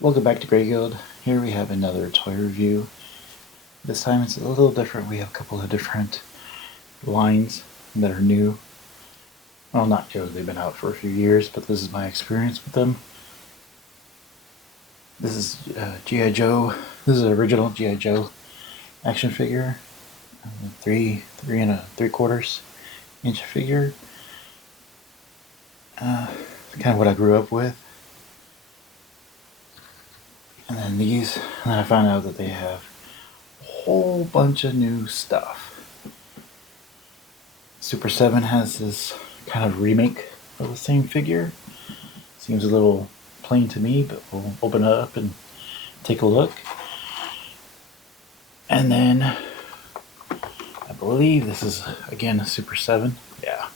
Welcome back to greyguild. Here we have another toy review. This time it's a little different. We have a couple of different lines that are new. Well, not new, they've been out for a few years, but this is my experience with them. This is G.I.Joe. This is an original G.I.Joe action figure. 3 3 3/4 inch figure. Kind of what I grew up with. And then these, and then I found out that they have a whole bunch of new stuff. Super 7 has this kind of remake of the same figure. Seems a little plain to me, but we'll open it up and take a look. And then I believe this is again a Super 7. Yeah,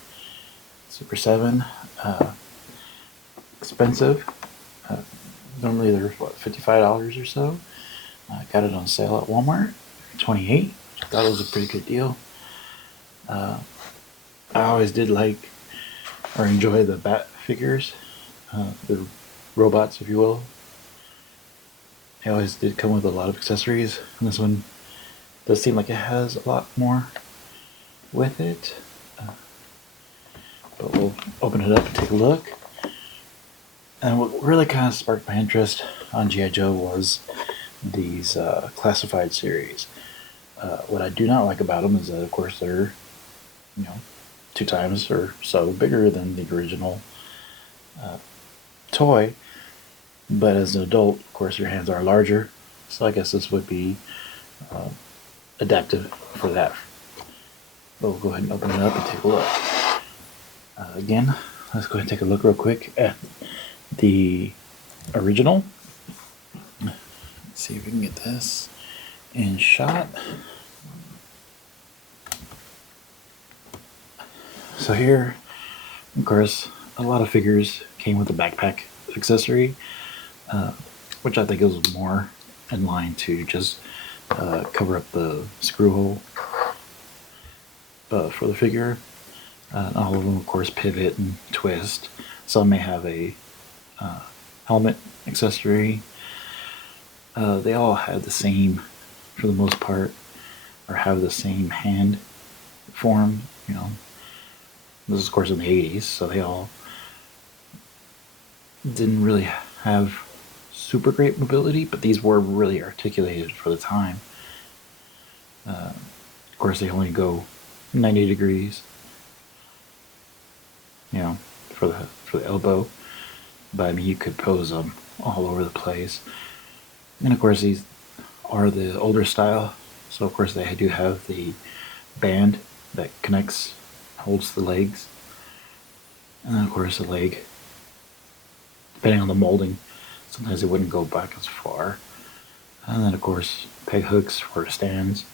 Super 7. Expensive. Normally they're what, $55 or so. I got it on sale at Walmart, $28. I thought it was a pretty good deal. I always did like or enjoy the B.A.T figures, the robots, if you will. They always did come with a lot of accessories, and this one does seem like it has a lot more with it. But we'll open it up and take a look. And what really kind of sparked my interest on G.I. Joe was these classified series. What I do not like about them is that, of course, they're 2 times or so bigger than the original toy. But as an adult, of course, your hands are larger, so I guess this would be adaptive for that. But we'll go ahead and open it up and take a look. Again, let's go ahead and take a look real quick at the original. Let's see if we can get this in shot. So here, of course, a lot of figures came with a backpack accessory, which I think is more in line to just cover up the screw hole for the figure. All of them, of course, pivot and twist. Some may have a helmet accessory. They all have the same, for the most part, or have the same hand form. This is, of course, in the 80s, so they all didn't really have super great mobility, but these were really articulated for the time. Of course, they only go 90 degrees, for the elbow. But I mean, you could pose them all over the place. And of course, these are the older style, so of course they do have the band that connects, holds the legs, and then of course the leg, depending on the molding, sometimes it wouldn't go back as far. And then of course peg hooks for stands,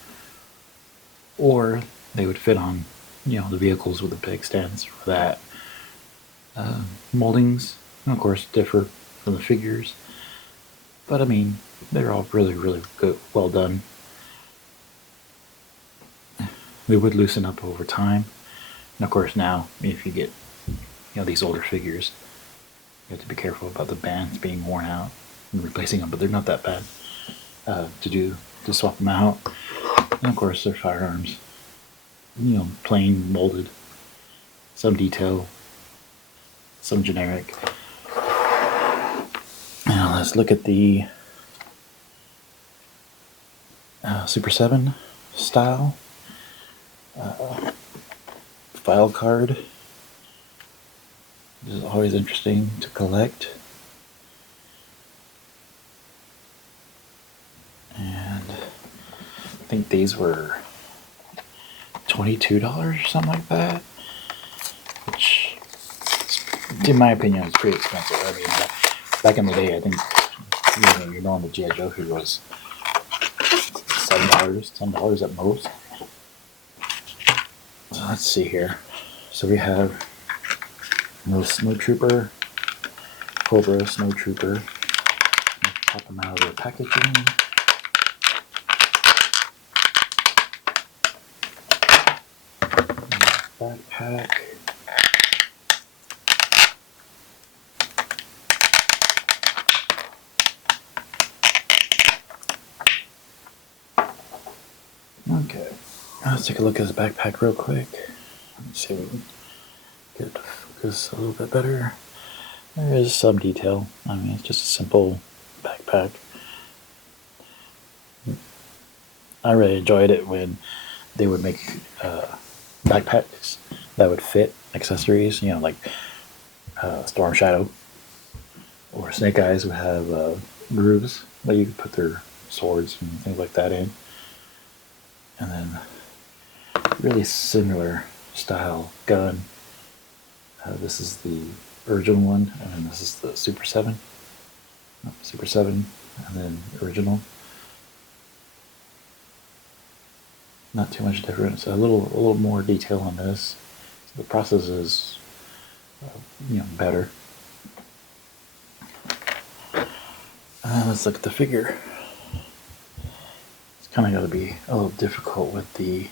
or they would fit on the vehicles with the peg stands for that. Moldings, of course, differ from the figures, but I mean, they're all really good, well done. They would loosen up over time, and of course now, if you get these older figures, you have to be careful about the bands being worn out and replacing them, but they're not that bad to swap them out. And of course, they're firearms, plain molded, some detail, some generic. Now let's look at the Super 7 style file card. This is always interesting to collect. And I think these were $22 or something like that, which, in my opinion, is pretty expensive. I mean, back in the day, I think your normal G.I. Joe figure was $7, $10 at most. So let's see here. So we have Snow Trooper, Cobra, Snow Trooper. Pop them out of the packaging. Backpack. Okay, let's take a look at his backpack real quick. Let's see if we can get it to focus a little bit better. There is some detail. I mean, it's just a simple backpack. I really enjoyed it when they would make backpacks that would fit accessories, you know, like Storm Shadow or Snake Eyes would have grooves that you could put their swords and things like that in. And then really similar style gun. This is the original one, and then this is the Super 7. No, Super 7, and then original. Not too much difference. A little more detail on this. The process is, better. Let's look at the figure. It's kind of got to be a little difficult with the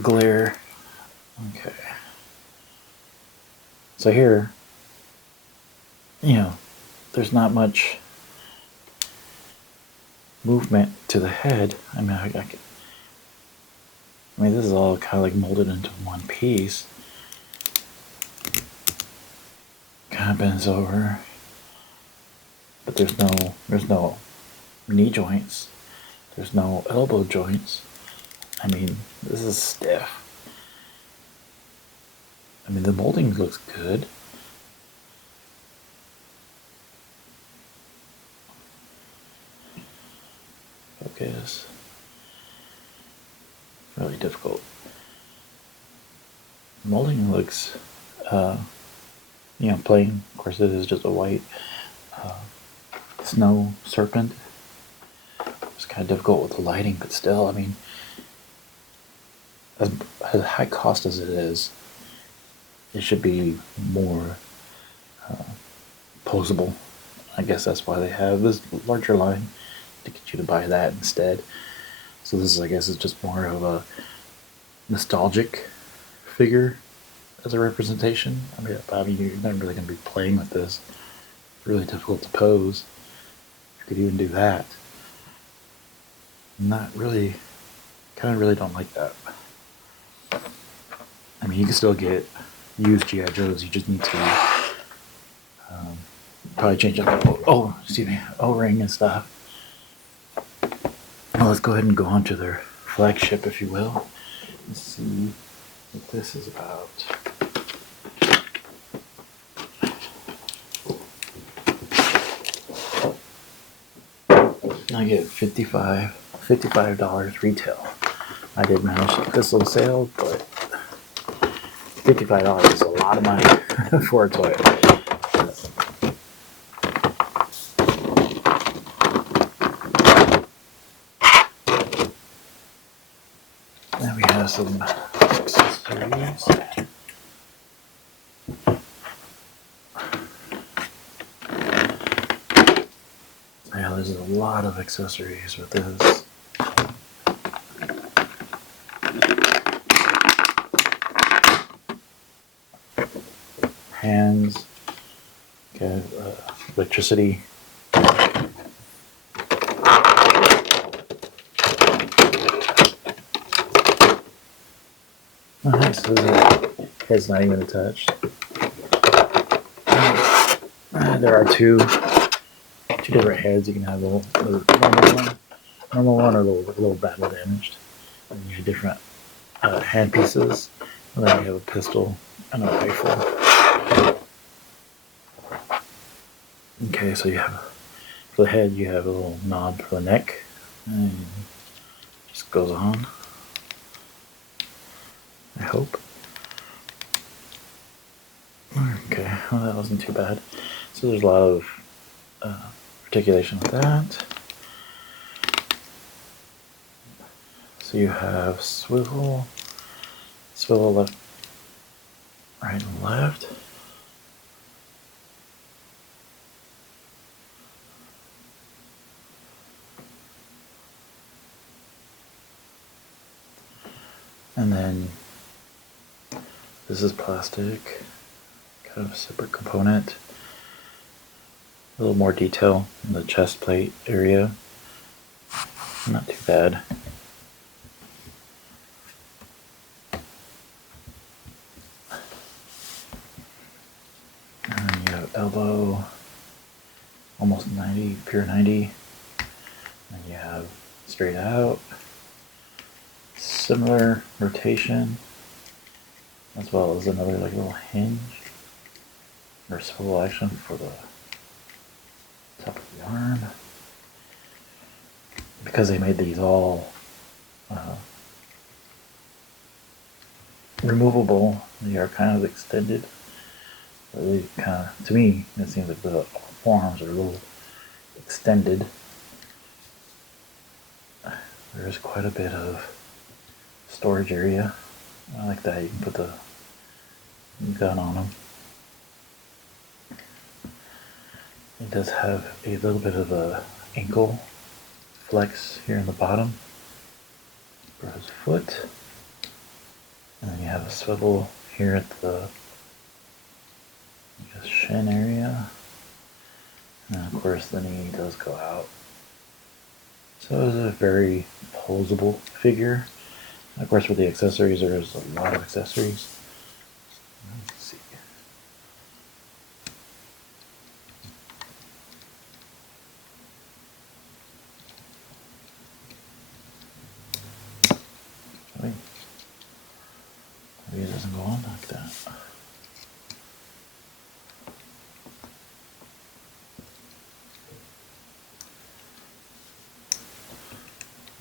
glare. Okay. So here, there's not much movement to the head. I mean, this is all kind of like molded into one piece. Kind of bends over, but there's no knee joints. There's no elbow joints. I mean, this is stiff. I mean, the molding looks good. Focus. Really difficult. Molding looks, plain. Of course, it is just a white snow serpent. It's kind of difficult with the lighting, but still, I mean, as high cost as it is, it should be more posable. I guess that's why they have this larger line to get you to buy that instead. So this is, I guess, is just more of a nostalgic figure as a representation. I mean, you're not really going to be playing with this. It's really difficult to pose. You could even do that. Not really, kind of really don't like that. I mean, you can still get used G.I. Joes. You just need to probably change up the O-ring and stuff. Well, let's go ahead and go on to their flagship, if you will. Let's see what this is about. I get $55 retail. I did manage this little sale, but $55 is a lot of money for a toy. Then we have some accessories. Yeah, there's a lot of accessories with this. Hands, okay, electricity. Alright, so the head's not even attached. There are two different heads. You can have the normal one, or a little battle damaged. And you have different hand pieces. And then you have a pistol and a rifle. Okay, so you have, for the head, you have a little knob for the neck. And it just goes on. I hope. Okay, well, that wasn't too bad. So there's a lot of articulation with that. So you have swivel left, right and left. And then this is plastic, kind of a separate component. A little more detail in the chest plate area. Not too bad. elbow, almost 90, pure 90. And you have straight out, similar rotation, as well as another like little hinge or swivel action for the top of the arm. Because they made these all removable, they are kind of extended. They kind of, to me, it seems like the forearms are a little extended. There's quite a bit of storage area. I like that. You can put the gun on them. It does have a little bit of a ankle flex here in the bottom for his foot. And then you have a swivel here at the shin area. And of course the knee does go out. So it's a very posable figure. And of course with the accessories, there's a lot of accessories. Let's see. Wait. Maybe it doesn't go on like that.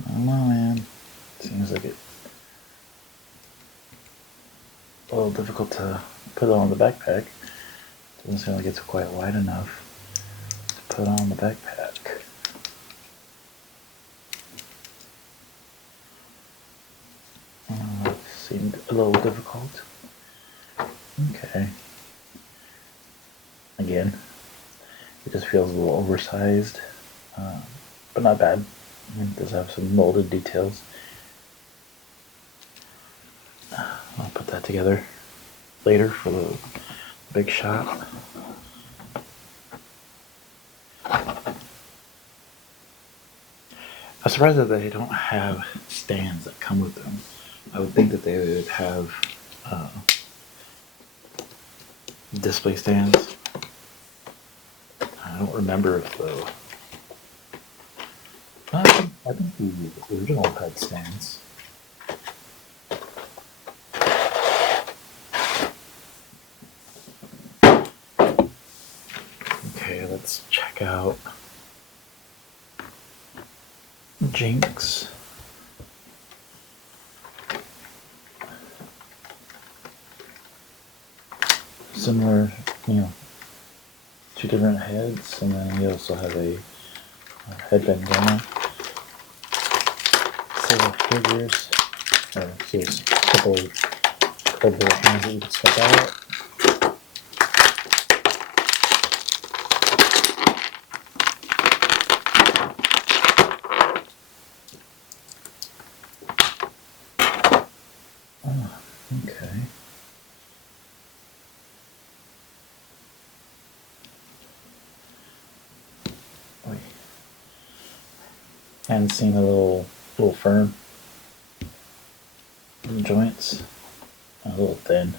I don't know, man. Seems like it's a little difficult to put on the backpack. Doesn't seem like it's quite wide enough to put on the backpack. It seemed a little difficult. Okay. Again, it just feels a little oversized, but not bad. It does have some molded details. I'll put that together later for the big shot. I'm surprised that they don't have stands that come with them. I would think that they would have display stands. I don't remember if though. I think the original had stands. Okay, let's check out Jynx. Similar, two different heads, and then you also have a headband down. Several figures, or here's a couple of hands that you can swap out. Oh, okay. Wait. And seeing a little firm in the joints, a little thin.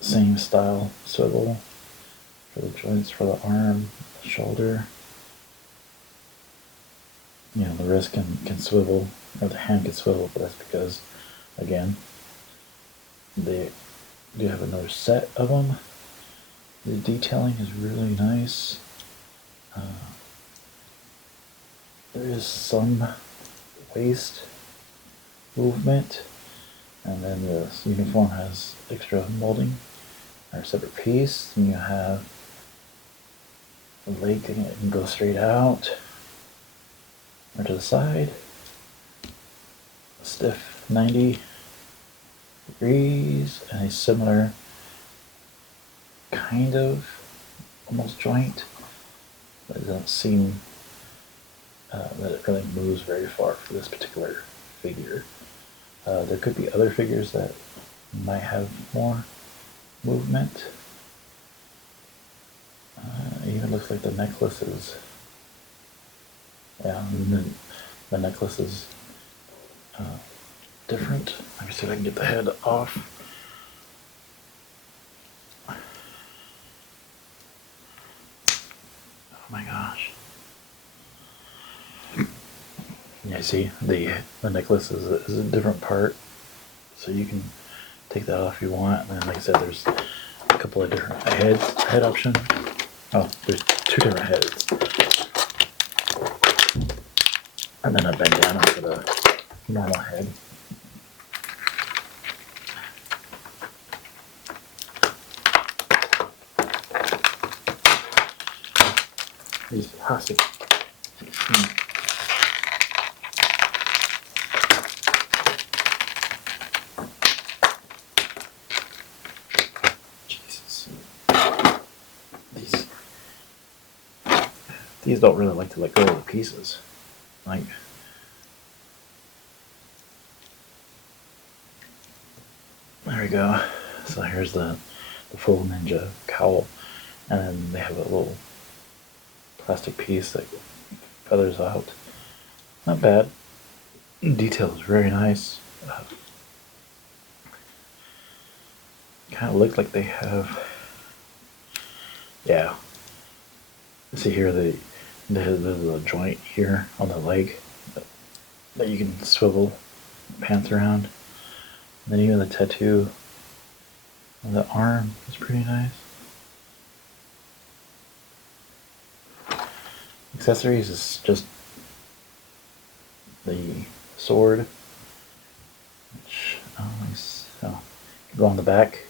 Same style swivel for the joints for the arm, the shoulder. The wrist can swivel, or the hand can swivel, but that's because, again, they do have another set of them. The detailing is really nice. There is some waist movement, and then this uniform has extra molding, or a separate piece. And you have the leg that can go straight out or to the side. A stiff 90 degrees, and a similar kind of almost joint, but it doesn't seem that it really moves very far for this particular figure. There could be other figures that might have more movement. It even looks like the necklace is, the necklace is different. Let me see if I can get the head off. my gosh. Yeah, see, the necklace is a different part, so you can take that off if you want. And then, like I said, there's a couple of different head options. Oh, there's 2 different heads. And then a bandana for the normal head. These plastic. Jesus. These don't really like to let go of the pieces. Like, there we go. So here's the full ninja cowl, and then they have a little plastic piece that feathers out. Not bad. Detail is very nice. Kind of looks like they have. Yeah. See here, there's a joint here on the leg that you can swivel pants around. And then even the tattoo on the arm is pretty nice. Accessories is just the sword, which go on the back.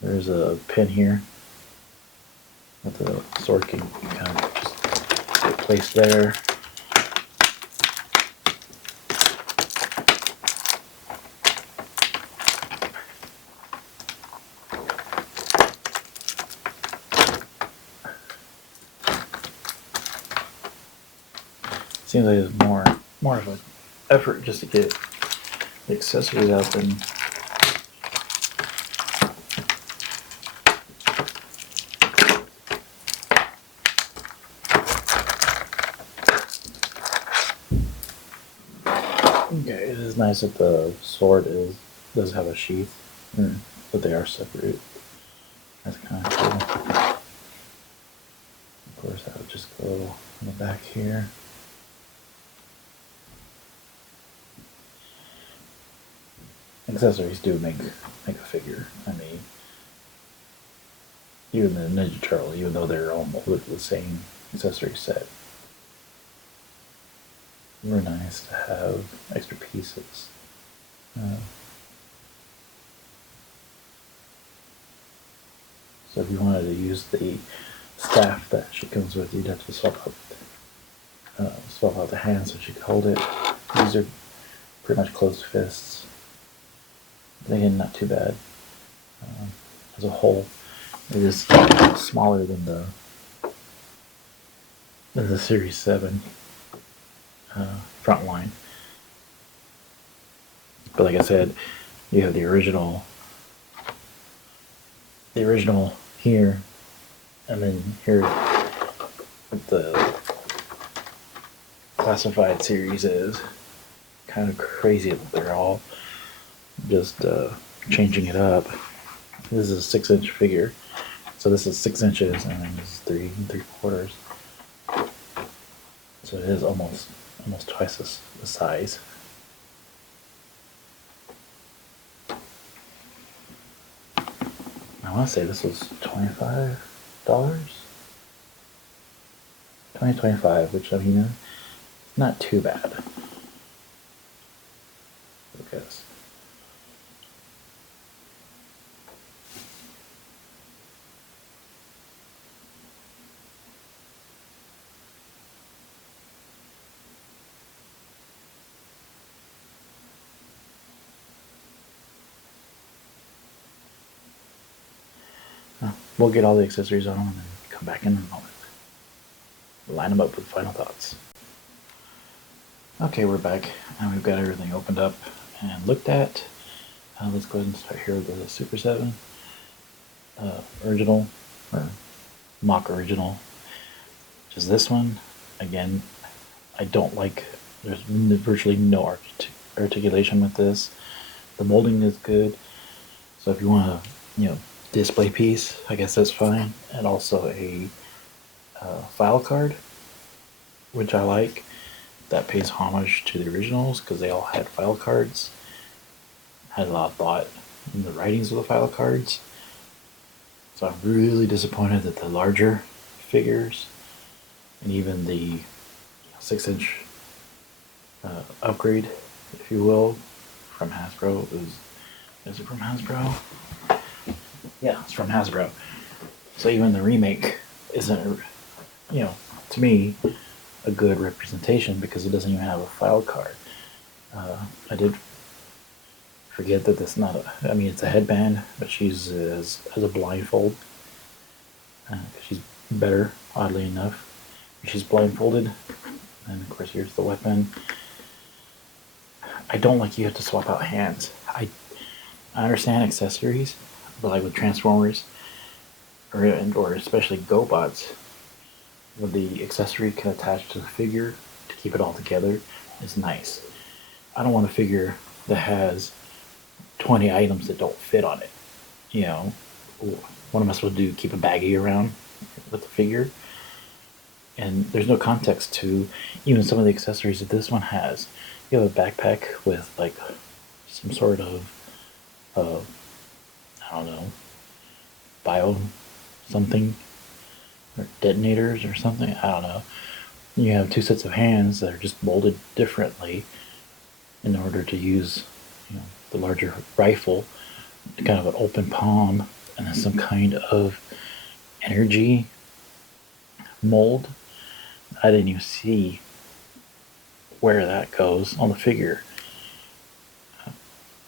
There's a pin here that the sword can kind of just get placed there. Seems like there's more of an effort just to get the accessories out than okay. It is nice that the sword does have a sheath, but they are separate. That's kind of cool. Of course, that would just go in the back here. Accessories do make a figure. I mean, even the Ninja Turtle, even though they're almost the same accessory set, they're nice to have extra pieces. So if you wanted to use the staff that she comes with, you'd have to swap out the hand so she could hold it. These are pretty much closed fists. Again, not too bad. As a whole, it is smaller than the Series 7 front line. But like I said, you have the original here, and then here what the classified series is. Kind of crazy that they're all just changing it up. This is a 6-inch figure, so this is 6 inches, and then this is 3 3/4. So it is almost twice the size. I want to say this was $25, $25, which I mean, not too bad. I guess. We'll get all the accessories on them and then come back in a moment. Line them up with final thoughts. Okay, we're back, and we've got everything opened up and looked at. Let's go ahead and start here with the Super 7 original, or mock original, which is this one. Again, I don't like, there's virtually no articulation with this. The molding is good, so if you want to, display piece, I guess that's fine. And also a file card, which I like. That pays homage to the originals because they all had file cards. Had a lot of thought in the writings of the file cards. So I'm really disappointed that the larger figures and even the 6-inch upgrade, if you will, from Hasbro is it from Hasbro? Yeah, it's from Hasbro. So even the remake isn't, to me, a good representation because it doesn't even have a file card. I did forget that that's not it's a headband, but she's as a blindfold. She's better, oddly enough. She's blindfolded. And of course, here's the weapon. I don't like you have to swap out hands. I understand accessories, but like with Transformers, or especially GoBots, where the accessory can attach to the figure to keep it all together is nice. I don't want a figure that has 20 items that don't fit on it. What am I supposed to do? Keep a baggie around with the figure? And there's no context to even some of the accessories that this one has. You have a backpack with like some sort of, I don't know, bio something, or detonators or something. I don't know. You have two sets of hands that are just molded differently in order to use, the larger rifle, kind of an open palm, and then some kind of energy mold. I didn't even see where that goes on the figure.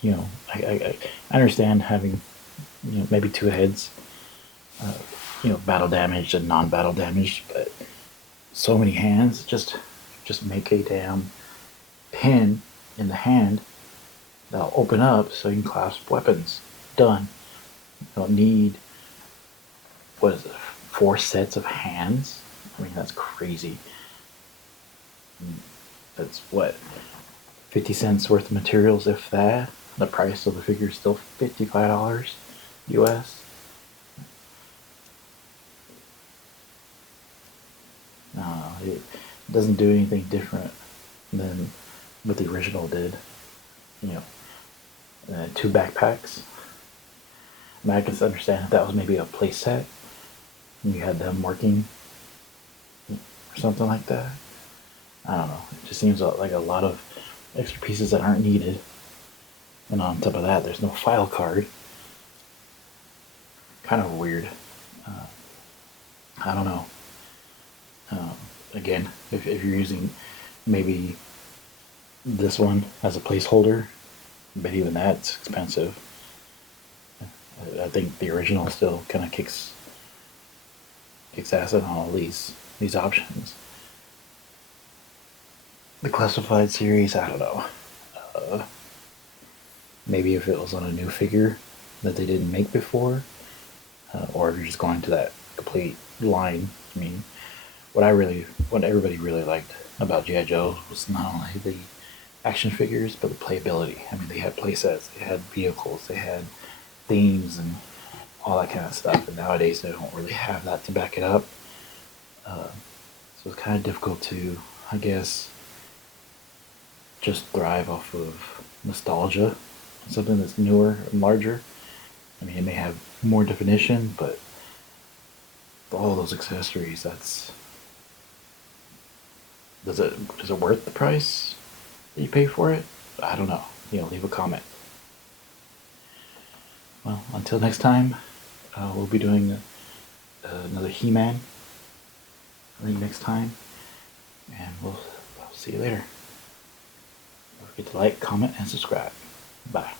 I understand having, maybe two heads, battle damaged and non-battle damaged, but so many hands, just make a damn pin in the hand that'll open up so you can clasp weapons. Done. You don't need, what is it, 4 sets of hands? That's crazy. That's what, 50 cents worth of materials, if that. The price of the figure is still $55 US. No, it doesn't do anything different than what the original did. 2 backpacks. I can understand if that was maybe a play set and you had them working or something like that. I don't know. It just seems like a lot of extra pieces that aren't needed. And on top of that, there's no file card. Kind of weird. I don't know. Again, if you're using maybe this one as a placeholder, but even that's expensive. I think the original still kind of kicks ass on all these options. The classified series, I don't know. Maybe if it was on a new figure that they didn't make before, or if you're just going to that complete line. What everybody really liked about G.I.Joe was not only the action figures, but the playability. They had playsets, they had vehicles, they had themes, and all that kind of stuff. And nowadays, they don't really have that to back it up. So it's kind of difficult to, I guess, just thrive off of nostalgia. Something that's newer and larger. It may have more definition, but all those accessories, does it worth the price that you pay for it? I don't know. Leave a comment. Well, until next time, we'll be doing another He-Man, I think, next time, and we'll see you later. Don't forget to like, comment, and subscribe. Bye.